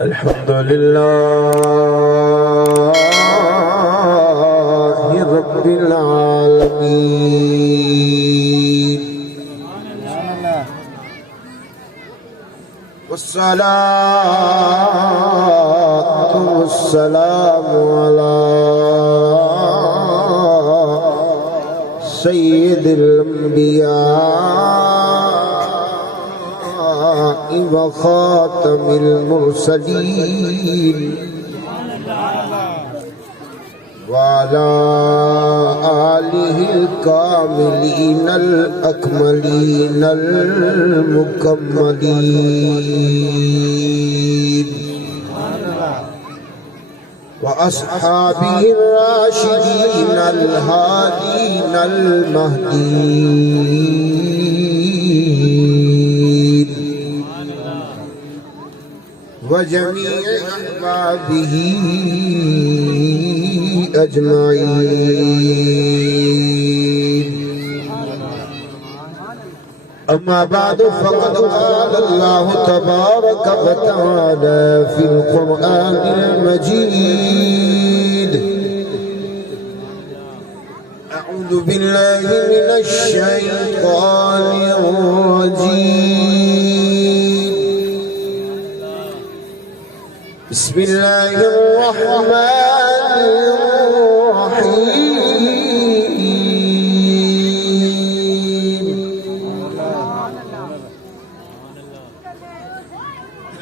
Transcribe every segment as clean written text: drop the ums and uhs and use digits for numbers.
الحمد لله رب العالمين والصلاة والسلام على سيد الأنبياء وخاتم المرسلين وعلى آله الكاملين الأكملين المكملين وأصحابه الراشدين الهادين المهديين وجميع أحبابه أجمعين. أما بعد فقد قال الله تبارك وتعالى في القرآن المجيد: أعوذ بالله من الشيطان الرجيم. بسم الله الرحمن الرحيم.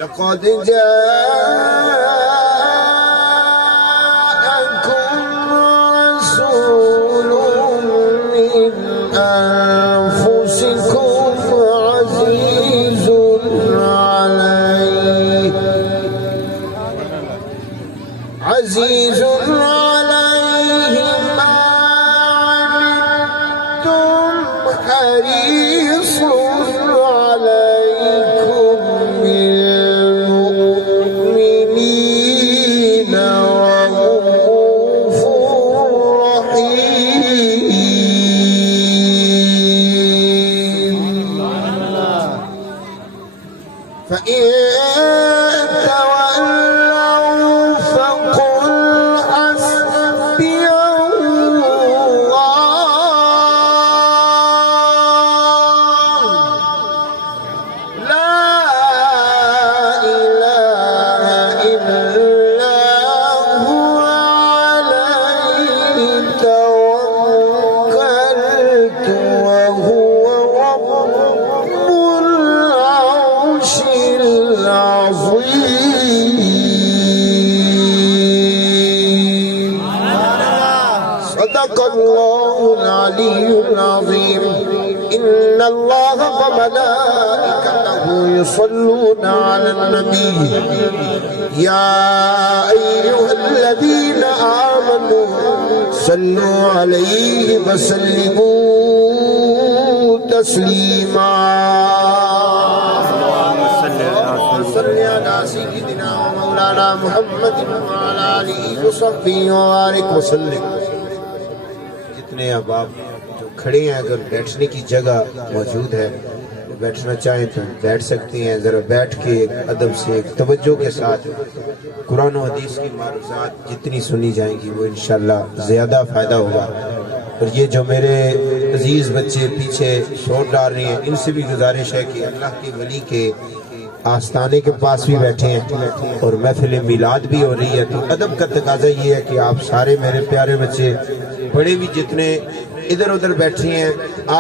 لقد جاءكم رسول من أنفسكم عزيز عليه ما عنتم حريص عليكم بالمؤمنين رؤوف رحيم. فإن تولوا فقل حسبي الله لا إله إلا هو عليه توكلت وهو رب العرش العظيم. صدق الله العلي العظيم. إن الله وملائكته يصلون على النبي يا أيها الذين آمنوا صلوا عليه وسلموا تسليما. صل على سيدنا ومولانا محمد وعلى آله وصحبه وبارك وسلم. جتنے احباب جو کھڑے ہیں اگر بیٹھنے کی جگہ موجود ہے بیٹھنا چاہیں تو بیٹھ سکتی ہیں. ذرا بیٹھ کے ایک ادب سے ایک توجہ کے ساتھ قرآن و حدیث کی معروضات جتنی سنی جائیں گی وہ انشاءاللہ زیادہ فائدہ ہوگا. اور یہ جو میرے عزیز بچے پیچھے شور ڈال رہے ہیں ان سے بھی گزارش ہے کہ اللہ کے ولی کے آستانے کے پاس بھی بیٹھے ہیں اور محفل میلاد بھی ہو رہی ہے. تو ادب کا تقاضا یہ ہے کہ آپ سارے میرے پیارے بچے بڑے بھی جتنے ادھر ادھر بیٹھے ہیں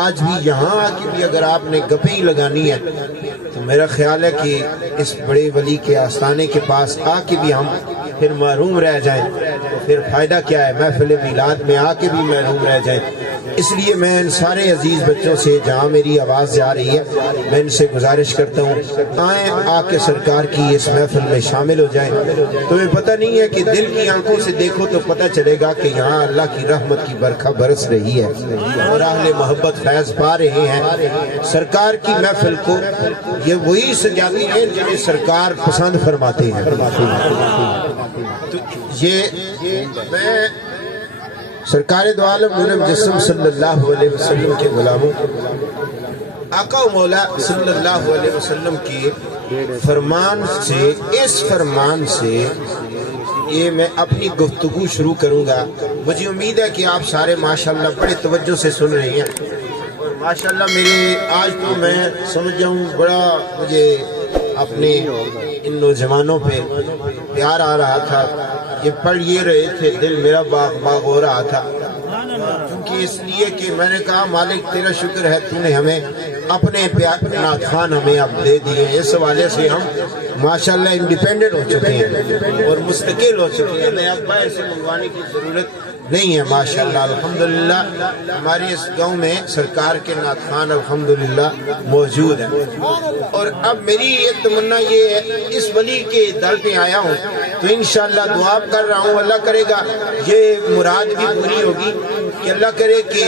آج بھی یہاں آ کے بھی اگر آپ نے گپیں لگانی ہے تو میرا خیال ہے کہ اس بڑے ولی کے آستانے کے پاس آ کے بھی ہم پھر محروم رہ جائیں تو پھر فائدہ کیا ہے. محفل میلاد میں آ کے بھی محروم رہ جائیں. اس لیے میں ان سارے عزیز بچوں سے جہاں میری آواز جا رہی ہے میں ان سے گزارش کرتا ہوں آئیں آ کے سرکار کی اس محفل میں شامل ہو جائیں. تمہیں پتہ نہیں ہے کہ دل کی آنکھوں سے دیکھو تو پتہ چلے گا کہ یہاں اللہ کی رحمت کی برکھا برس رہی ہے اور اہل محبت فیض پا رہے ہیں. سرکار کی محفل کو یہ وہی سجاتی ہیں جنہیں سرکار پسند فرماتے ہیں. تو یہ میں سرکار دو عالم نور مجسم صلی اللہ علیہ وسلم کے غلاموں آقا و مولا صلی اللہ علیہ وسلم کی فرمان سے، اس فرمان سے یہ میں اپنی گفتگو شروع کروں گا۔ مجھے امید ہے کہ آپ سارے ماشاءاللہ بڑے توجہ سے سن رہے ہیں، اور ماشاءاللہ میرے آج تو میں سمجھ جاؤں بڑا مجھے اپنے ان نوجوانوں پہ پیار آ رہا تھا، یہ پڑھ یہ رہے تھے، دل میرا باغ باغ ہو رہا تھا، کیونکہ اس لیے کہ میں نے کہا مالک تیرا شکر ہے تو نے ہمیں اپنے نعت خوان ہمیں اب دے دیے، اس حوالے سے ہم ماشاءاللہ انڈیپینڈنٹ ہو چکے ہیں اور مستقل ہو چکے ہیں، نیا باہر سے منگوانے کی ضرورت نہیں ہے۔ ماشاءاللہ الحمدللہ ہمارے اس گاؤں میں سرکار کے نعت خوان الحمدللہ موجود ہیں، اور اب میری یہ تمنا یہ ہے، اس ولی کے در پہ آیا ہوں تو انشاءاللہ دعا کر رہا ہوں، اللہ کرے گا یہ مراد بھی پوری ہوگی کہ اللہ کرے کہ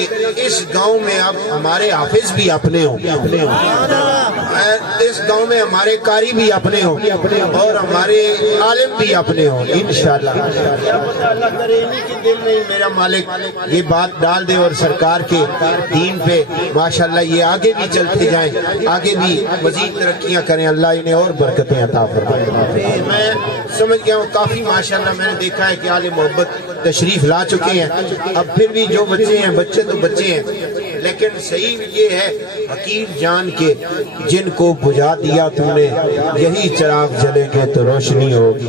اس گاؤں میں اب ہمارے حافظ بھی اپنے ہوں، اس گاؤں میں ہمارے قاری بھی اپنے ہوں اور ہمارے عالم بھی اپنے ہوں انشاءاللہ۔ اللہ کرے انہی کے دل میں میرا مالک یہ بات ڈال دے اور سرکار کے دین پہ ماشاءاللہ یہ آگے بھی چلتے جائیں، آگے بھی مزید ترقیاں کریں، اللہ انہیں اور برکتیں عطا فرمائے۔ میں سمجھ گیا ہوں کافی ماشاءاللہ میں نے دیکھا ہے کہ آل محبت تشریف لا چکے ہیں، اب پھر بھی جو بچے ہیں، بچے تو بچے ہیں، لیکن صحیح یہ ہے حقیر جان کے جن کو بجھا دیا تم نے یہی چراغ جلیں گے تو روشنی ہوگی۔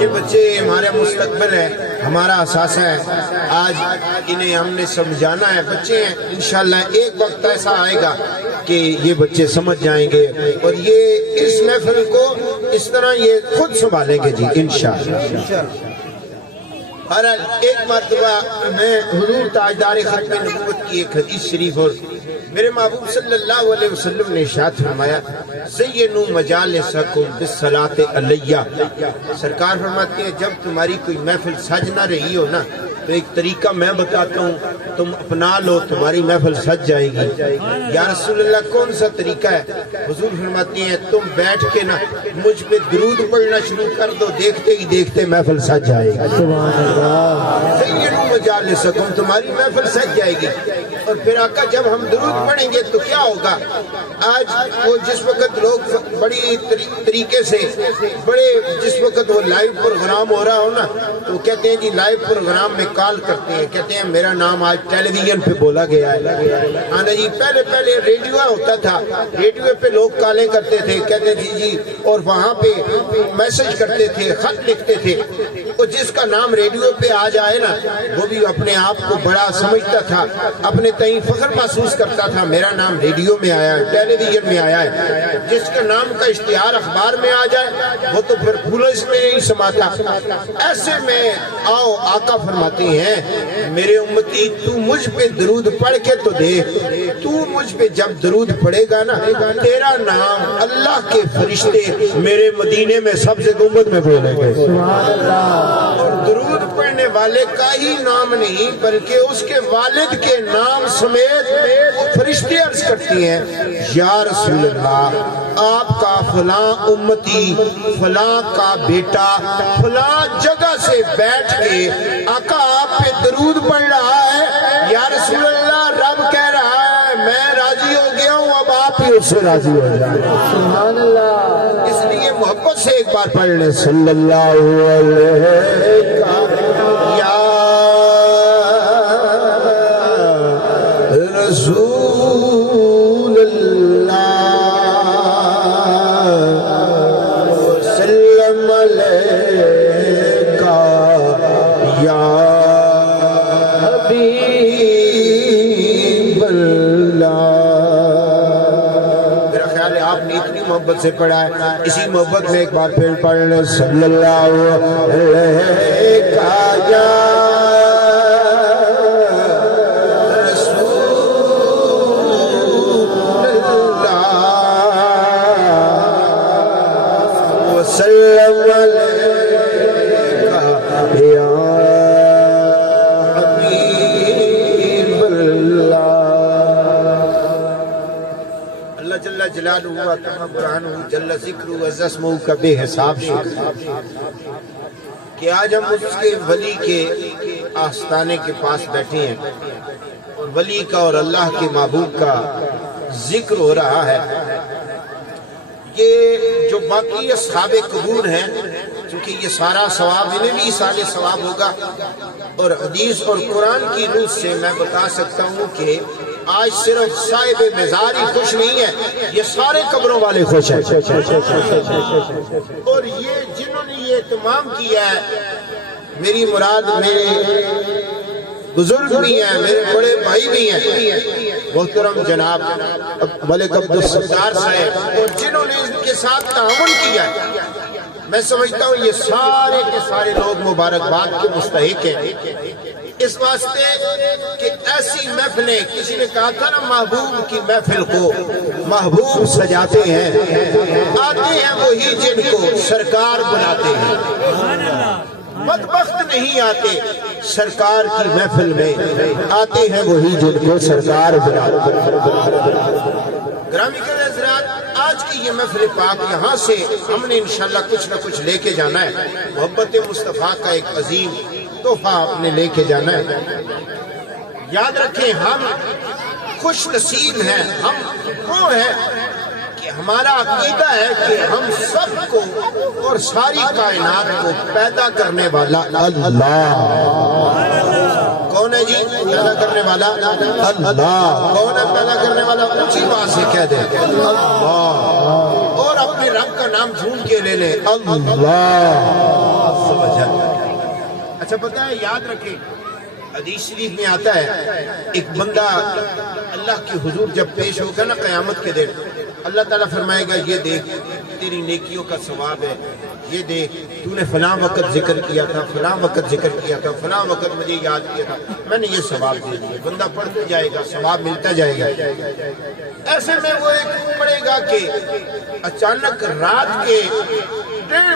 یہ بچے ہمارے مستقبل ہے، ہمارا اثاثہ ہے، آج انہیں ہم نے سمجھانا ہے، بچے ہیں انشاءاللہ ایک وقت ایسا آئے گا کہ یہ بچے سمجھ جائیں گے اور یہ اس محفل کو اس طرح یہ خود سنبھالیں گے جی انشاءاللہ۔ بہرحال ایک مرتبہ میں حضور تاجدار ختم نبوت کی ایک حدیث شریف اور میرے محبوب صلی اللہ علیہ وسلم نے ارشاد فرمایا زینوا مجالسکم بالصلاۃ علیہ، سرکار فرماتے ہیں جب تمہاری کوئی محفل سج نہ رہی ہو نا تو ایک طریقہ میں بتاتا ہوں، تم اپنا لو، تمہاری محفل سج جائے گی۔ یا رسول اللہ کون سا طریقہ ہے؟ حضور فرماتے ہیں تم بیٹھ کے نا مجھ پہ درود پڑھنا شروع کر دو، دیکھتے ہی دیکھتے محفل سج جائے گی۔ زینوا مجالسکم، تمہاری محفل سج جائے گی۔ اور پھر آقا جب ہم درود پڑھیں گے تو کیا ہوگا؟ آج وہ جس وقت لوگ بڑی طریقے سے بڑے جس وقت وہ لائیو پروگرام ہو رہا ہو نا تو کہتے ہیں جی لائیو پروگرام میں کال کرتے ہیں، کہتے ہیں میرا نام آج ٹیلی ویژن پہ بولا گیا ہے۔ آنا جی پہلے ریڈیو ہوتا تھا، ریڈیو پہ لوگ کالیں کرتے تھے، کہتے ہیں جی اور وہاں پہ میسج کرتے تھے، خط لکھتے تھے، اور جس کا نام ریڈیو پہ آ جائے نا وہ بھی اپنے آپ کو بڑا سمجھتا تھا، اپنے تئیں فخر محسوس کرتا تھا میرا نام ریڈیو میں آیا ہے، ٹیلی ویژن میں آیا ہے۔ جس کا نام کا اشتہار اخبار میں آ جائے وہ تو پھر پولیس میں نہیں سماتا۔ ایسے میں آؤ آقا فرماتے ہیں میرے امتی تو مجھ پہ درود پڑھ کے تو دیکھ، تو مجھ پہ جب درود پڑھے گا نا تیرا نام اللہ کے فرشتے میرے مدینے میں سب سے گنبد میں بولیں گے۔ اور درود پڑھنے والے کا ہی نام نہیں بلکہ اس کے والد کے نام سمیت فرشتے عرض کرتی ہیں یا رسول اللہ آپ کا فلاں امتی فلاں کا بیٹا فلاں جگہ سے بیٹھ کے آقا آپ پہ درود پڑھ رہا ہے، یا رسول اللہ رب کہہ رہا ہے میں راضی ہو گیا ہوں، اب آپ ہی اس سے راضی ہو جائیں۔ سبحان اللہ۔ اس لیے محبت سے ایک بار پڑھ لیں صلی اللہ علیہ یا رسول اللہ وسلم علیکہ یا حبیب اللہ۔ میرا خیال ہے آپ نے اتنی محبت سے پڑھا ہے، اسی محبت میں ایک بار پھر پڑھ لیں صلی اللہ علیہ یا جل ذکر و اسمہ کا بے حساب شکر کہ آج ہم اس کے ولی کے آستانے کے پاس بیٹھے ہیں اور ولی کا اور اللہ کے محبوب کا ذکر ہو رہا ہے۔ یہ جو باقی اصحاب قبور ہیں، چونکہ یہ سارا ثواب انہیں بھی سارے ثواب ہوگا، اور حدیث اور قرآن کی روح سے میں بتا سکتا ہوں کہ آج صرف صاحب مزار ہی خوش نہیں ہے، یہ سارے قبروں والے خوش ہیں۔ اور یہ جنہوں نے یہ اہتمام کیا ہے، میری مراد میرے بزرگ بھی ہیں، میرے بڑے بھائی بھی ہیں، محترم جناب ملک عبدالستار صاحب، اور جنہوں نے ان کے ساتھ تعاون کیا ہے، میں سمجھتا ہوں یہ سارے کے سارے لوگ مبارکباد کے مستحق ہیں۔ اس واسطے کہ ایسی محفلیں، کسی نے کہا تھا نا محبوب کی محفل کو محبوب سجاتے ہیں، آتے ہیں وہی جن کو سرکار بناتے ہیں۔ بدبخت نہیں آتے سرکار کی محفل میں، آتے ہیں وہی جن کو سرکار بناتے ہیں۔ گرامی کے حضرات، آج کی یہ محفل پاک یہاں سے ہم نے انشاءاللہ کچھ نہ کچھ لے کے جانا ہے۔ محبت مصطفیٰ کا ایک عظیم تحفہ آپ نے لے کے جانا ہے۔ یاد رکھیں، ہم خوش نصیب ہیں، ہم وہ ہیں کہ ہمارا عقیدہ ہے کہ ہم سب کو اور ساری کائنات کو پیدا کرنے والا اللہ کون ہے جی؟ پیدا کرنے والا اللہ کون ہے؟ پیدا کرنے والا اونچی بات سے کہہ دیں اللہ، اور اپنے رب کا نام جھوم کے لے لیں اللہ۔ اچھا پتہ ہے، یاد رکھیں، حدیث شریف میں آتا ہے ایک بندہ اللہ کے حضور جب پیش ہوگا نا قیامت کے دن، اللہ تعالیٰ فرمائے گا یہ دیکھ تیری نیکیوں کا ثواب ہے، یہ دیکھ تو نے فلاں وقت ذکر کیا تھا، فلاں وقت ذکر کیا تھا، فلاں وقت مجھے یاد کیا تھا، میں نے یہ ثواب دے دیا۔ بندہ پڑھتا جائے گا، ثواب ملتا جائے گا۔ ایسے میں وہ ایک پڑے گا کہ اچانک رات کے 1:30